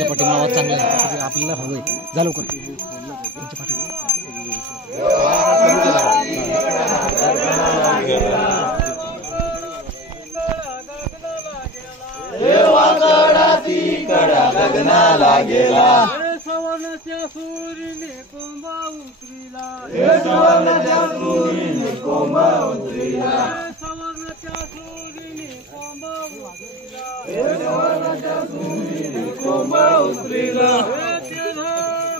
पाठीमावा चांगला आपल्याला हवंय जा लवकर देवागडाची कडा गगनाला गेला सवर्णाच्या सूरीने कोंबा उतरिला सवर्णाच्या सूरीने कोंबा उतरिला सवर्णाच्या सूरीने कोंबा उतरिला सवर्णाच्या सूरीने कोंबा उतरिला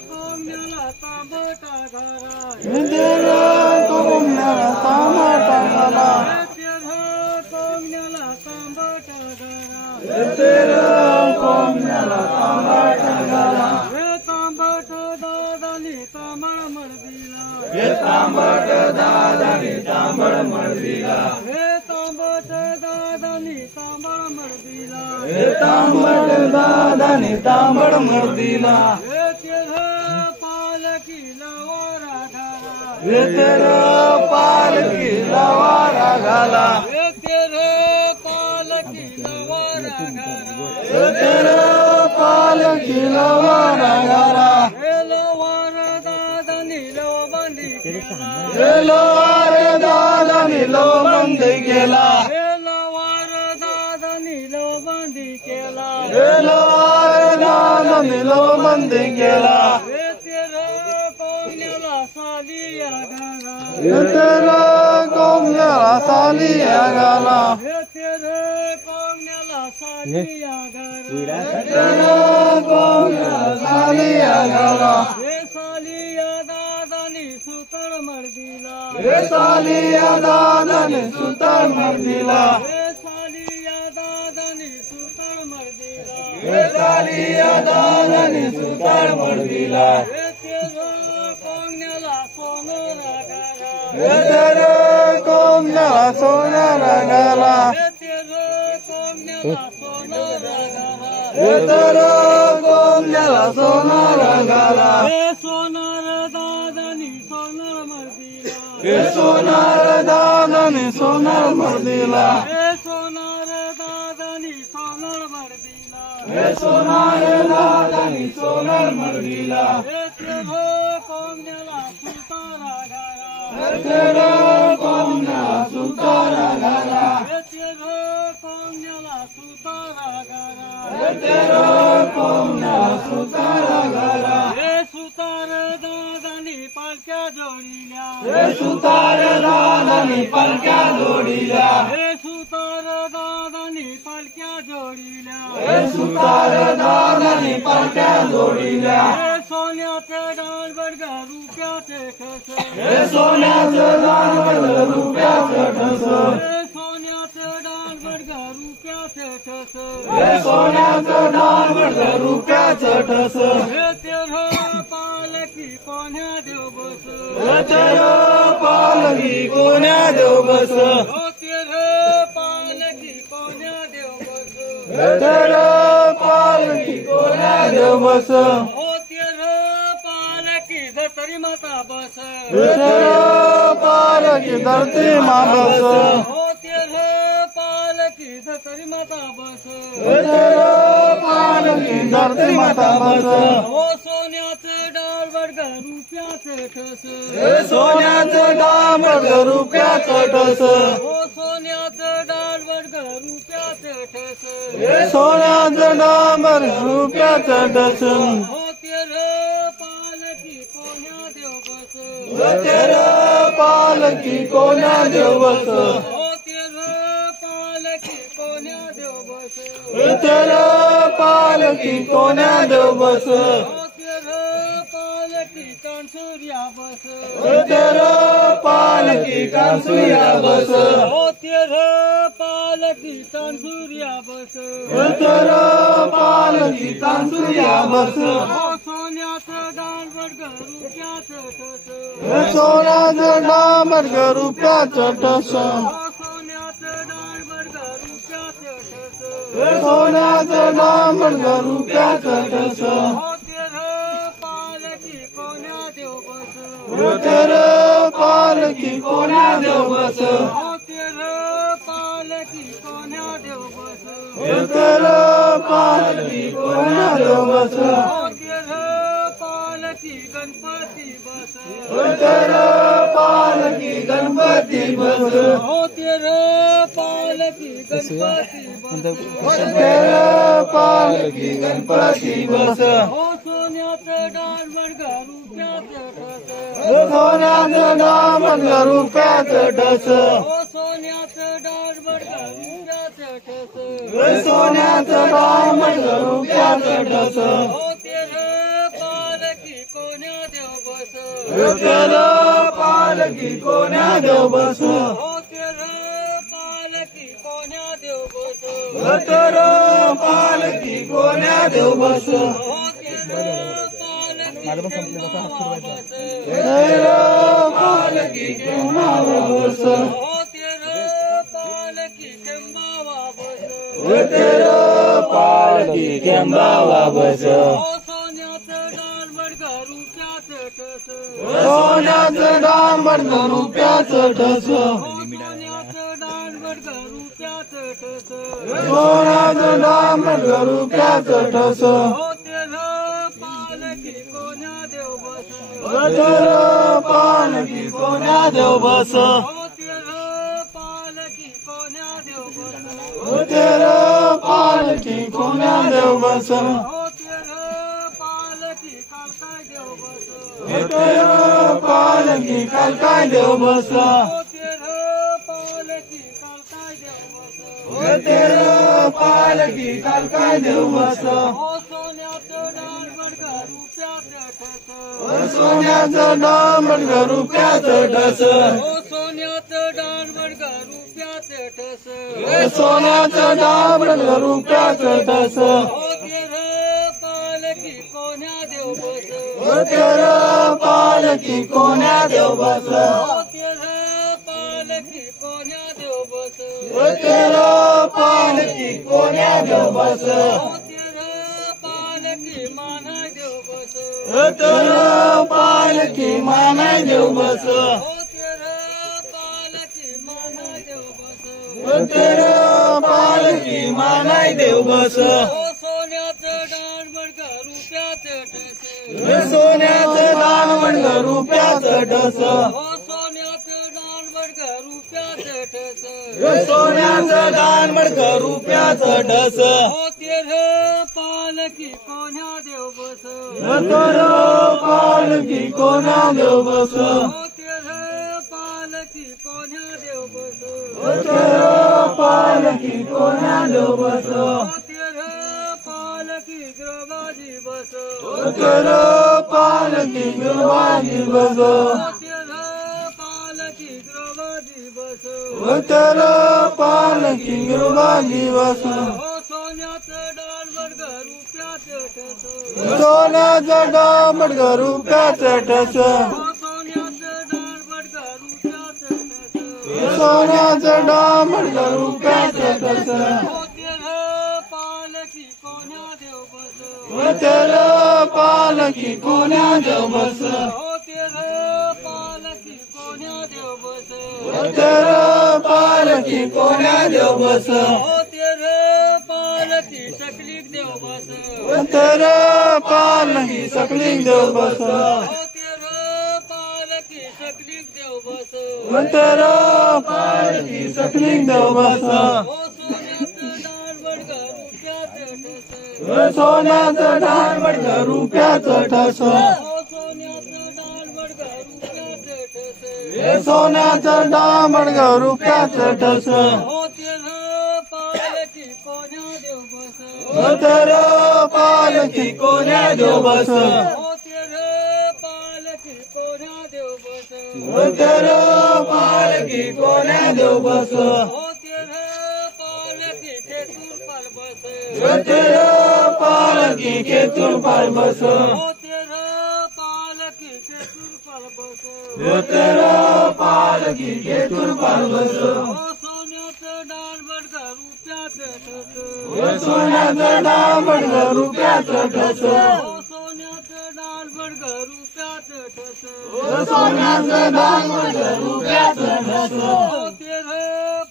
कोंबड्याला तांबटा घाला कोंबड्याला तांबटा घाला कोंबड्याला तांबटा घाला कोंबड्याला तांबटा घाला तांबट दादाने तांबळ मर्दिला तांबट दादाने तांबळ मर्दिला तांबट दादाने तांबळ मर्दिला तांबट दादाने तांबळ मर्दिला पालखीला वारा घाला पालखीला वारा घाला पालखीला वारा घाला पालखीला वारा घाला वार दादानी लव बंदी वार दादाने लव बंदी केला वार दादानी लव बंदी केला वार दादाने लव बंदी केला कोंबड्याला सालिया घाला कोंबड्याला सालिया घाला कोंबड्याला सालिया घाला कोंबड्याला सालिया घाला सालिया दादानी सुतळ मर्दिला सालिया दादाने सुतार मर्दिला सालिया दादानी सुतळ मर्दिला सालिया दादाने सुतार मर्दिला कोंबड्याला सोनारा घाला कोंबड्याला सोनारा घाला कोंबड्याला सोनारा घाला कोंबड्याला सोनारा घाला सोनार दादानी सोनार मर्दिला सोनार दादाने सोनार मर्दिला सोनार दादानी सोनार मर्दिला सोनार दादाने सोनार मर्दिला कोंबड्याला सुतारा घाला कोंबड्याला सुतारा घाला कोंबड्याला सुतारा घाला कोंबड्याला सुतारा घाला सुतार दादानी पालख्या जोडील्या सुतार दादाने पालख्या जोडील्या सुतार दादानी पालख्या जोडील्या सुतार दादाने पालख्या जोडील्या सोन्याचे डाळ बडग रुपयाचे ठस सोन्याचं दानवड रुपयाचं ठस सोन्याचे डाळ बडग रुपयाचे ठस सोन्याचं दानवड रुपयाचं ठस पालखी कोण्या देव बस पालखी कोण्या देव बस पालखी कोण्या देव बस पालखी कोण्या देव बस पालखी धतरी माता बस पालखी धरती मा बस पालखी धतरी माता बस पालखी धरती माता बस सोन्याचं डाळ बडग रुपयाचं ठस सोन्याचं डांबर रुपयाचं ठस सोन्याचं डाळ बडग रुपयाचं ठस सोन्याचं डांबर रुपयाचं ठस पालखी कोण्या देव बस पालखी कोण्या देव बस पालखी कोण्या देव बस पालखी कोण्या देव बस पालखी कानसूर्या बस पालखी कांसुया बस पालखी कानसूर्या बस पालखी कांसुया बस सोन्याचं डाळ बडग रुपयाचं ठस सोन्याचं डांबर रुपयाचं ठस सोन्याचं डाळ बडग रुपयाचं ठस सोन्याचं डांबर रुपयाचं ठस पालखी कोण्या देव बस विठ्ठल पालखी कोण्या देव बस तेर पालखी कोण्या देव बस विठ्ठल पालखी कोण्या देव बस तेर पालखी गणपती बस विठ्ठल पालखी गणपती बस तेर पालखी गणपती बस विठ्ठल पालखी गणपती बस सोन्याचं डाळवड रुपयाचं ठस सोन्याचं डामण रुपयाचं ठस सोन्याचं डाळवड रुपयाचं ठस सोन्याचं डामण रुपयाचं ठस तेर पालखी कोण्या देव बस विठ्ठल पालखी कोण्या देव बस तेर पालखी कोण्या देव बस विठ्ठल पालखी कोण्या देव बस तेर पालखी पालखी केव्हा बस तेर पालखी केंबावा बस विठ्ठल पालखी केव्हा बस सोन्याचं डाळवड रुपयाचं ठस सोन्याचं डामण रुपयाचं ठस सोन्याचं डाळवड रुपयाचं ठस सोन्याचं डामण रुपयाचं ठस तेर पालखी कोण्या देव बस विठ्ठल पालखी कोण्या देव बस तेर पालखी कोण्या देव बस विठ्ठल पालखी कोण्या देव बस तेर पालखी कालकाय देव बस विठ्ठल पालखी काल काय देव बस तेर पालखी कालकाय देव बस विठ्ठल पालखी काल काय देव बस सोन्याचं डाळवड रुपयाचं ठस सोन्याचं डामण रुपयाचं ठस सोन्याचं डाळवड रुपयाचं ठस सोन्याचं डामण रुपयाचं ठस तेर पालखी कोण्या देव बस विठ्ठल पालखी कोण्या देव बस तेर पालखी कोण्या देव बस विठ्ठल पालखी कोण्या देव बस तेर पालखी मानाय देव बस विठ्ठल पालखी मानाय देव बस तेर पालखी मानाय देव बस विठ्ठल पालखी मानाय देव बस सोन्याचं डाळवड रुपयाचं ठस सोन्याचं डामण रुपयाचं ठस सोन्याचं डाळवड रुपयाचं ठस सोन्याचं डामण रुपयाचं ठस तेर पालखी कोण्या देव बस विठ्ठल पालखी कोण्या देव बस तेर पालखी कोण्या देव बस विठ्ठल पालखी कोण्या देव बस तेर पालखी ग्रवाजी बस विठ्ठल पालखी गुरुवाजी बस तेर पालखी ग्रवाजी बस विठ्ठल पालखी गुरुवाजी बस सोन्याचं डाळवड रुपयाचं ठस सोन्याचं डामण रुपयाचं ठस सोन्याचं डाळवड रुपयाचं ठस सोन्याचं डामण रुपयाचं ठस तेर पालखी कोण्या देव बस विठ्ठल पालखी कोण्या देव बस तेर पालखी कोण्या देव बस विठ्ठल पालखी कोण्या देव बस तेर पालखी सकलीक देव बस विठ्ठल पालखी सकलीक देव बस तेर पालखी सकलीक देव बस विठ्ठल पालखी सकलीक देव बस सोन्याचं डाळवड रुपयाचं ठस सोन्याचं डामण रुपयाचं ठस सोन्याचं डामण रुपयाचं ठस तेर पालखी कोण्या देव बस विठ्ठल पालखी कोण्या देव बस तेर पालखी कोण्या देव बस विठ्ठल पालखी कोण्या देव बस तेर पालखी खेतूर पर बस विठ्ठल पालखी खेतूर पाय बस तेर पालखी खेतूर पर बस विठ्ठल पालखी खेतूर पाय बस सोन्याचं डाळवड रुपयाचं ठस सोन्याचं डामण रुपयाचं ठस सोन्याचं डाळवड रुपयाचं ठस बस सोन्याचं दांगड रुपयाचं नस हो तेर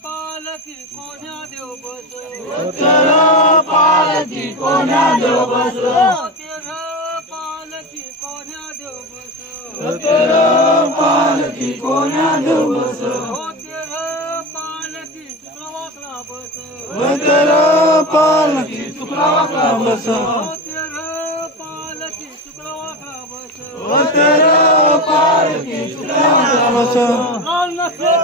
पालकी कोण्या देव बस तर पालकी कोण्या देव बस हो तेर पालकी कोण्या देव बस तर पालकी कोण्या देव बस हो तेर पालकी शुक्रवाकला बस तर पालकी शुक्रवाकला बस हो तेर पालकी शुक्रवाकला बस तर पालकी शुक्रवाकला बस लाल नसले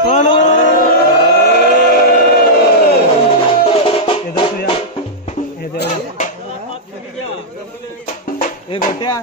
हे गोट्या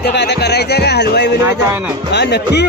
इथं काय करायचंय का हलवाई बिलवायचं नक्की